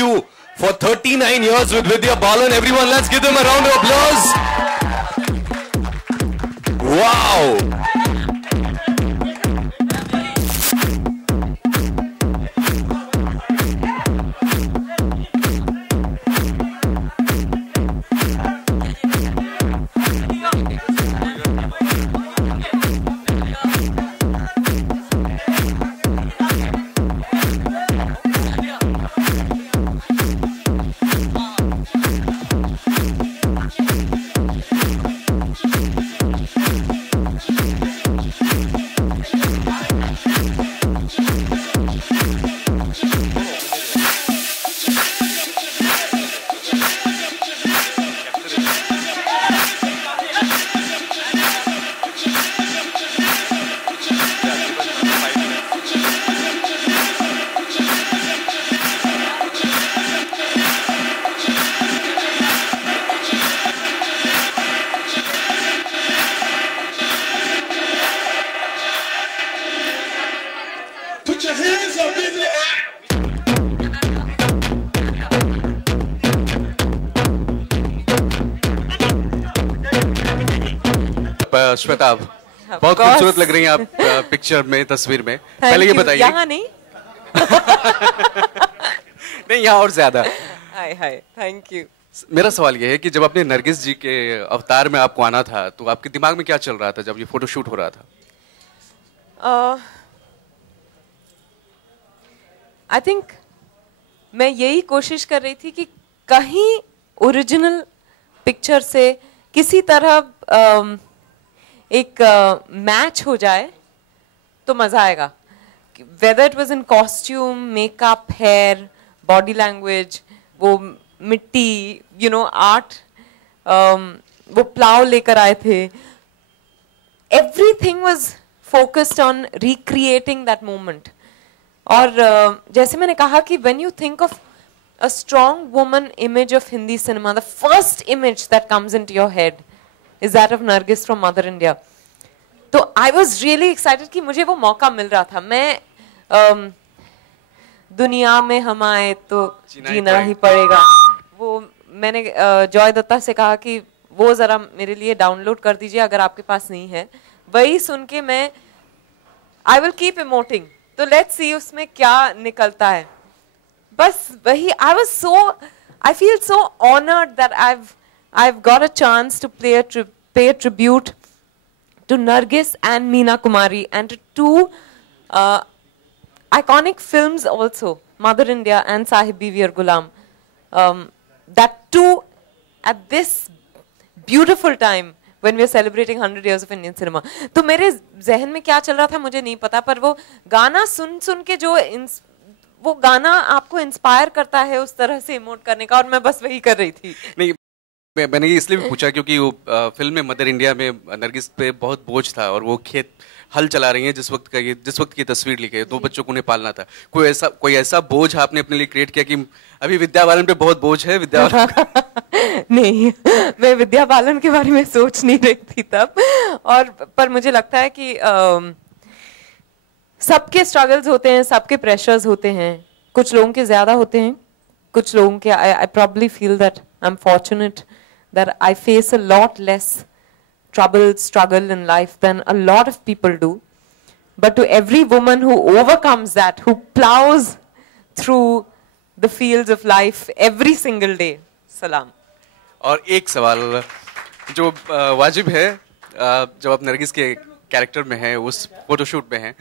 statue for 39 years with Vidya Balan. Everyone, let's give them a round of applause. Wow. Put your hands up in the air. Shweta, बहुत खूबसूरत लग रही हैं आप picture में, तस्वीर में। पहले ये बताइए। यहाँ नहीं नहीं, यहाँ और ज्यादा। हाय हाय, थैंक यू। मेरा सवाल ये है कि जब अपने नरगिस जी के अवतार में आपको आना था, तो आपके दिमाग में क्या चल रहा था जब ये फोटोशूट हो रहा था? आई थिंक मैं यही कोशिश कर रही थी कि कहीं ओरिजिनल पिक्चर से किसी तरह एक मैच हो जाए तो मजा आएगा। Whether it was in costume, makeup, hair, body language, वो मिट्टी, यू नो, आर्ट, वो प्लाव लेकर आए थे। Everything was focused on recreating that moment. और जैसे मैंने कहा कि when you think of a strong woman image of Hindi cinema, the first image that comes into your head is that of Nargis from Mother India. तो I was really excited कि मुझे वो मौका मिल रहा था। मैं दुनिया में हम आए तो जीना ही पड़ेगा, वो मैंने जॉय दत्ता से कहा कि वो जरा मेरे लिए डाउनलोड कर दीजिए अगर आपके पास नहीं है। वही सुन के मैं I will keep emoting, तो लेट्स सी उसमें क्या निकलता है। बस वही, I feel so honored that I've got a chance to pay a tribute to Nargis and Meena Kumari, and to two iconic films also, Mother India and Sahib Biwi Aur Gulam. That too at this beautiful time when we are celebrating 100 years of Indian cinema. तो मेरे जहन में क्या चल रहा था मुझे नहीं पता, पर वो गाना सुन के जो वो गाना आपको इंस्पायर करता है उस तरह से इमोट करने का, और मैं बस वही कर रही थी। नहीं, मैंने ये इसलिए भी पूछा क्योंकि वो फिल्म में मदर इंडिया में नरगिस पे बहुत बोझ था, और वो खेत हल चला रही हैं जिस वक्त की तस्वीर ली गई, 2 बच्चों को उन्हें पालना था। कोई ऐसा बोझ आपने अपने लिए क्रिएट किया कि अभी विद्या बालन पे बहुत बोझ है, विद्या बालन? नहीं, मैं विद्या बालन के बारे में सोच नहीं रही थी तब। और पर मुझे लगता है कि सबके स्ट्रगल्स होते हैं, सबके प्रेशर्स होते हैं, कुछ लोगों के ज्यादा होते हैं, कुछ लोगों के I probably feel that I am fortunate that I face a lot less struggle in life than a lot of people do. But to every woman who overcomes that, who plows through the fields of life every single day, salam. और एक सवाल जो वाजिब है, जब आप नरगिस के character में हैं, उस फोटोशूट में हैं,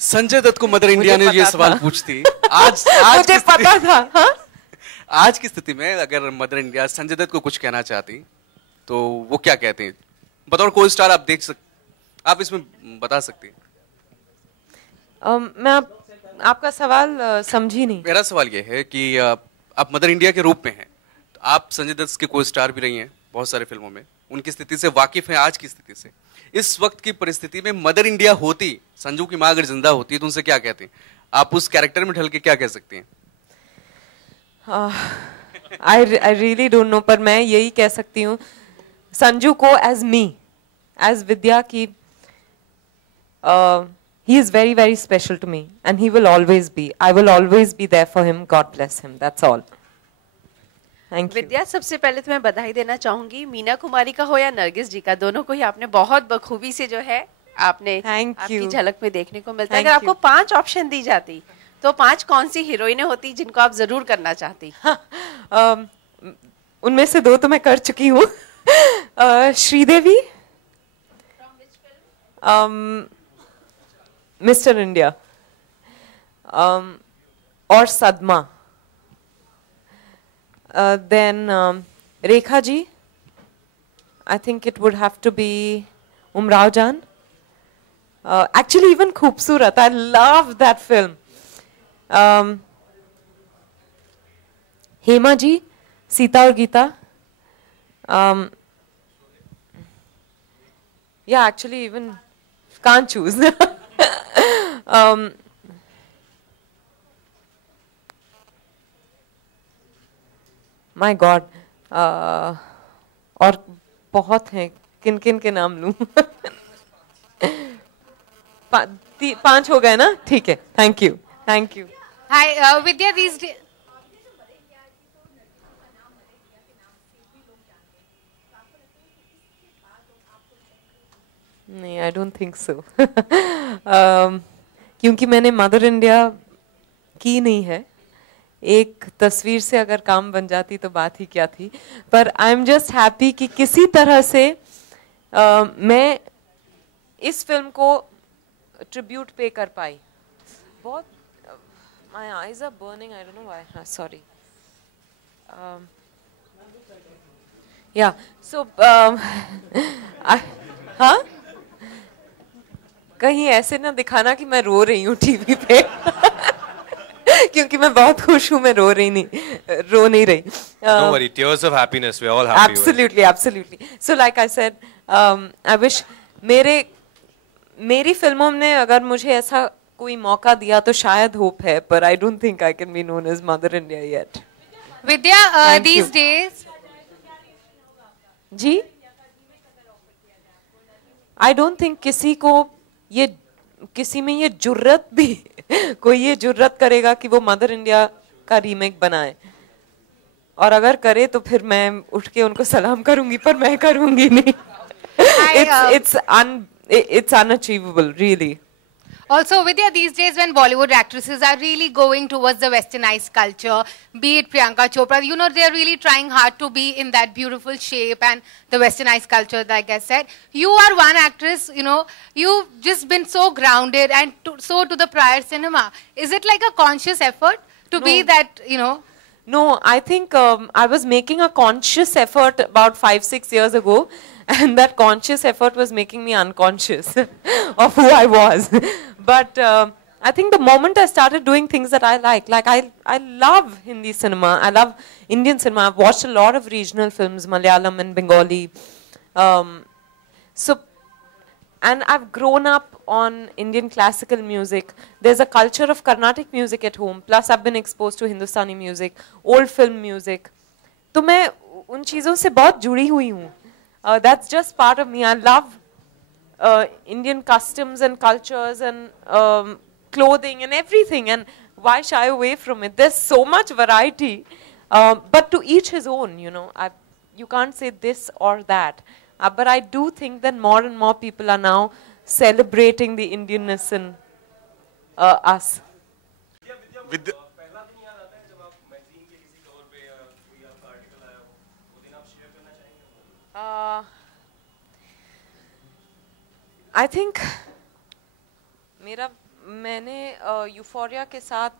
संजय दत्त को मदर इंडिया ने ये सवाल पूछती, आज मुझे पता था। हाँ? आज की स्थिति में अगर मदर इंडिया संजय दत्त को कुछ कहना चाहती तो वो क्या कहते हैं? बतौर को स्टार आप इसमें बता सकती हैं। मैं आपका सवाल समझी नहीं। मेरा सवाल ये है कि आप मदर इंडिया के रूप में हैं, तो आप संजय दत्त के को स्टार भी रही हैं बहुत सारे फिल्मों में, उनकी स्थिति से वाकिफ हैं आज की स्थिति से। इस वक्त की परिस्थिति में मदर इंडिया होती, संजू की माँ अगर जिंदा होती तो उनसे क्या कहती हैं? आप उस कैरेक्टर में ढल के क्या कह सकती हैं? I really don't know, पर मैं यही कह सकती हूँ संजू को as me, as विद्या की he is very, very special to me, and he will always be. I will always be there for him. God bless him. That's all. Thank you. विद्या, सबसे पहले तो मैं बधाई देना चाहूंगी मीना कुमारी का हो या नरगिस जी का, दोनों को ही आपने बहुत बखूबी से जो है आपने Thank आपकी you. झलक में देखने को मिलता है। Thank अगर आपको you. 5 ऑप्शन दी जाती तो 5 कौन सी हीरोइनें होती जिनको आप जरूर करना चाहती? उनमें से 2 तो मैं कर चुकी हूँ। श्रीदेवी, मिस्टर इंडिया, और सदमा। Then Rekha ji, I think it would have to be Umrao Jan. Actually, even Khoobsurat, I love that film. Hema ji, Sita or Geeta. Yeah, actually, even can't choose. My God, और बहुत हैं, किन किन के नाम लूं? 5 हो गए ना? ठीक है, thank you, thank you. Hi, Vidya, these days. नहीं, आई डोंट थिंक सो। क्योंकि मैंने मदर इंडिया की नहीं है। एक तस्वीर से अगर काम बन जाती तो बात ही क्या थी, पर आई एम जस्ट हैप्पी कि किसी तरह से मैं इस फिल्म को ट्रिब्यूट पे कर पाई। बहुत my eyes are burning, I don't know why, sorry. Yeah so हाँ, कहीं ऐसे ना दिखाना कि मैं रो रही हूँ टीवी पे। क्योंकि मैं बहुत खुश हूँ, मैं रो नहीं रही। Don't worry, tears of happiness. We're all happy. Absolutely, absolutely. So like I said, I wish मेरी फिल्मों ने अगर मुझे ऐसा कोई मौका दिया तो शायद होप है, पर I don't think I can be known as Mother India yet. Vidya, Thank these you. days. Ji, I don't think किसी में ये जुर्रत भी कोई ये जुर्रत करेगा कि वो मदर इंडिया का रीमेक बनाए, और अगर करे तो फिर मैं उठ के उनको सलाम करूंगी, पर मैं करूंगी नहीं। It's unachievable, really. Also, Vidya, these days when Bollywood actresses are really going towards the westernized culture, be it Priyanka Chopra, you know, they're really trying hard to be in that beautiful shape and the westernized culture, like I said. You are one actress, you know, you've just been so grounded and so to the prior cinema. Is it like a conscious effort to be that, you know? No, I think I was making a conscious effort about 5-6 years ago, and that conscious effort was making me unconscious of who I was. But I think the moment I started doing things that I like I love Hindi cinema, I love Indian cinema. I've watched a lot of regional films, Malayalam and Bengali. And I've grown up on Indian classical music. There's a culture of Carnatic music at home. Plus I've been exposed to Hindustani music, old film music. तो मैं उन चीज़ों से बहुत जुड़ी हुई हूँ. That's just part of me. I love Indian customs and cultures and clothing and everything. And why shy away from it? There's so much variety. But to each his own, you know. You can't say this or that. But I do think that more and more people are now celebrating the Indianness in us. I think मैंने euphoria के साथ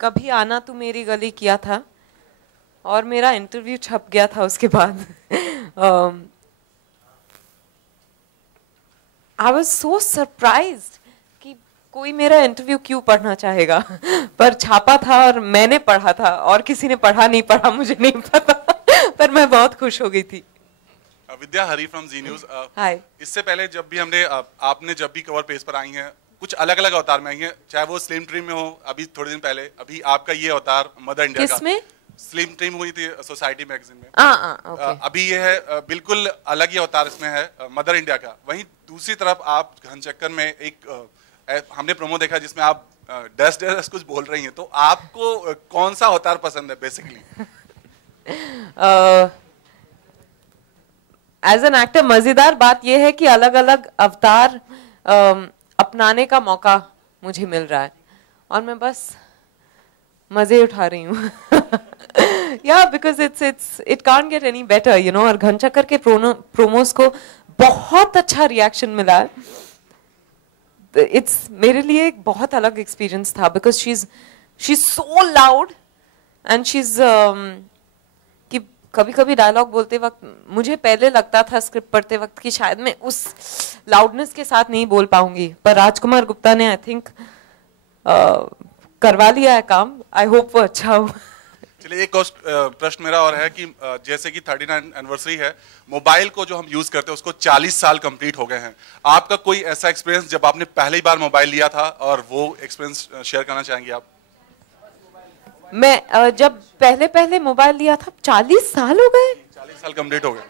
कभी आना तू मेरी गली किया था, और मेरा इंटरव्यू छप गया था उसके बाद. I was so surprised कि कोई मेरा इंटरव्यू क्यों पढ़ना चाहेगा, पर छापा था और मैंने पढ़ा था, और किसी ने पढ़ा नहीं पढ़ा मुझे नहीं पता, पर मैं बहुत खुश हो गई थी. विद्या हरी फ्रॉम जी न्यूज. हाय. इससे पहले जब भी आपने जब भी कवर पेज पर आई हैं, कुछ अलग अलग अवतार में आई हैं, चाहे वो स्लिम ट्रिम में हो, अभी थोड़े दिन पहले अभी आपका ये अवतार मदर इंडिया का. किसमें? स्लिम ट्रिम हुई थी सोसाइटी मैगजीन में. okay. अभी ये है बिल्कुल अलग ही अवतार इसमें है मदर इंडिया का. वहीं दूसरी तरफ आप घनचक्कर में एक हमने प्रोमो देखा जिसमें आप डस कुछ बोल रही हैं, तो आपको कौन सा अवतार पसंद है बेसिकली? एज एन एक्टर मजेदार बात यह है कि अलग अलग अवतार अपनाने का मौका मुझे मिल रहा है और मैं बस मजे उठा रही हूँ. Yeah, because it can't get any better, you know. और घनचक्कर के प्रोमोस को बहुत अच्छा रिएक्शन मिला है. It's मेरे लिए एक बहुत अलग एक्सपीरियंस था because she's so loud and she's कि कभी-कभी डायलॉग बोलते वक्त मुझे पहले लगता था स्क्रिप्ट पढ़ते वक्त कि शायद मैं उस लाउडनेस के साथ नहीं बोल पाऊंगी, पर राजकुमार गुप्ता ने आई थिंक करवा लिया है काम. आई होप वो अच्छा हो. चलिए एक प्रश्न मेरा और है कि जैसे कि 39 एनिवर्सरी है, मोबाइल को जो हम यूज करते हैं उसको 40 साल कंप्लीट हो गए हैं. आपका कोई ऐसा एक्सपीरियंस जब आपने पहली बार मोबाइल लिया था और वो एक्सपीरियंस शेयर करना चाहेंगे आप? मैं जब पहले मोबाइल लिया था 40 साल हो गए. 40 साल कंप्लीट हो गए.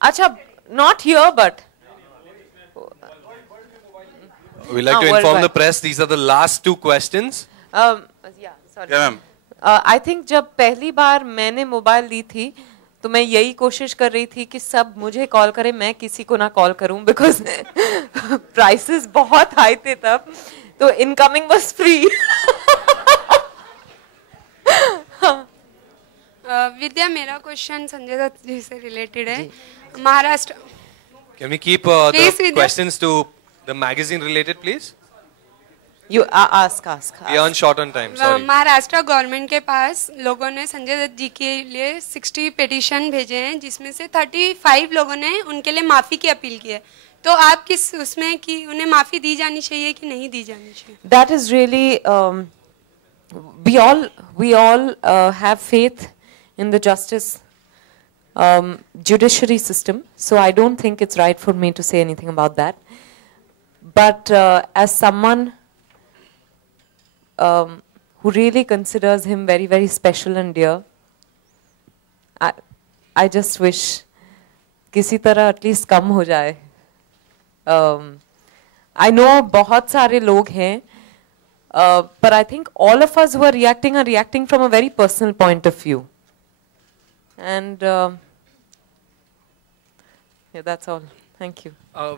अच्छा, not here but We like to inform the press these are the last 2 questions. I think जब पहली बार मैंने मोबाइल ली थी तो मैं यही कोशिश कर रही थी कि सब मुझे कॉल करें, मैं किसी को ना कॉल करूं, बिकॉज प्राइसेस बहुत हाई थे तब, तो इनकमिंग वाज फ्री. विद्या, मेरा क्वेश्चन संजय दत्त जी से रिलेटेड है. Maharashtra. Can we keep the questions to the magazine related, please? You ask. We are short on time. Sorry. Maharashtra government के पास लोगों ने संजय दत्त जी के लिए 60 पिटीशन भेजे हैं, जिसमें से 35 लोगों ने उनके लिए माफी की अपील की है. तो आप किस उसमें कि उन्हें माफी दी जानी चाहिए कि नहीं दी जानी चाहिए? That is really we all have faith in the justice judiciary system, so I don't think it's right for me to say anything about that. But as someone who really considers him very, very special and dear, I just wish किसी तरह at least कम हो जाए. I know बहुत सारे लोग हैं, but I think all of us who are reacting from a very personal point of view. And yeah, that's all. Thank you.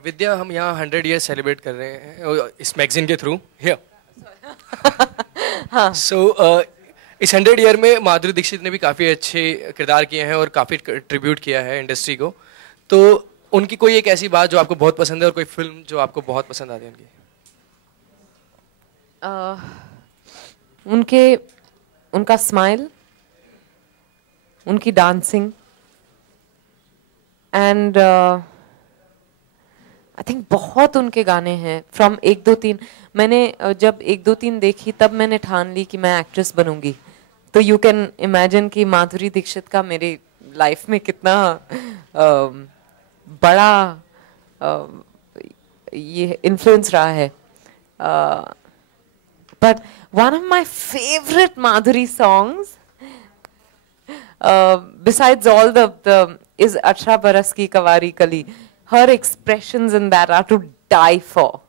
विद्या, हम यहाँ 100 years सेलिब्रेट कर रहे हैं इस मैगजीन के थ्रू. हाँ. So इस 100 year में माधुरी दीक्षित ने भी काफ़ी अच्छे किरदार किए हैं और काफ़ी ट्रिब्यूट किया है इंडस्ट्री को. तो उनकी कोई एक ऐसी बात जो आपको बहुत पसंद है और कोई फिल्म जो आपको बहुत पसंद आती है उनकी? उनका स्माइल, उनकी डांसिंग, एंड आई थिंक बहुत उनके गाने हैं फ्रॉम 1, 2, 3. मैंने जब 1, 2, 3 देखी तब मैंने ठान ली कि मैं एक्ट्रेस बनूंगी. तो यू कैन इमेजिन कि माधुरी दीक्षित का मेरी लाइफ में कितना बड़ा ये इन्फ्लुएंस रहा है. But one of my favourite Madhuri songs besides all the is 18 बरस की कवारी कली. Her expressions in that are to die for.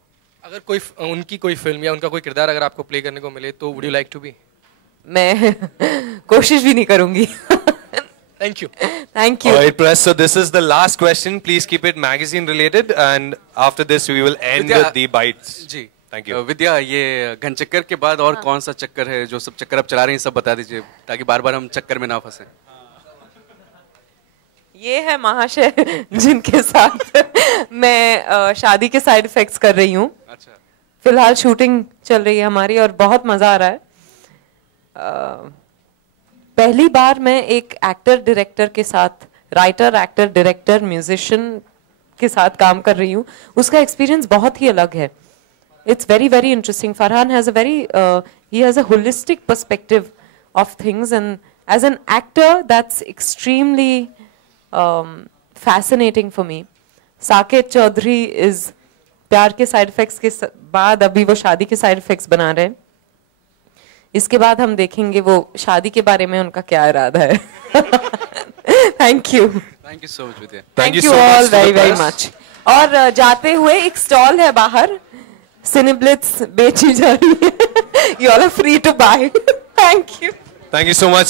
अगर कोई उनकी कोई फिल्म या उनका कोई किरदार अगर आपको प्ले करने को मिले तो would you like to be? मैं कोशिश भी नहीं करूंगी. Thank you. Thank you. All right, press. So this is the last question. Please keep it magazine related, and after this we will end the bites. Ji. Thank you. विद्या, ये घनचक्कर के बाद और कौन सा चक्कर है जो सब चक्कर आप चला रही हैं, सब बता दीजिए ताकि बार बार हम चक्कर में ना फंसे. ये है महाशय जिनके साथ मैं शादी के साइड इफेक्ट्स कर रही हूँ. अच्छा. फिलहाल शूटिंग चल रही है हमारी और बहुत मजा आ रहा है. पहली बार मैं एक एक्टर डायरेक्टर के साथ, राइटर, एक्टर, डायरेक्टर, म्यूजिशियन के साथ काम कर रही हूँ. उसका एक्सपीरियंस बहुत ही अलग है. It's very, very interesting. Farhan has a he has a holistic perspective of things, and as an actor, that's extremely fascinating for me. Saket Chaudhary is प्यार के साइड इफेक्ट्स के बाद अभी वो शादी के साइड इफेक्ट्स बना रहे हैं. इसके बाद हम देखेंगे वो शादी के बारे में उनका क्या इरादा है. Thank you. Thank you so much, Vidya. Thank you all very, very much. और जाते हुए एक स्टॉल है बाहर, सिनेब्लिट्स बेची जा रही है. You all are free to buy. Thank you. Thank you so much.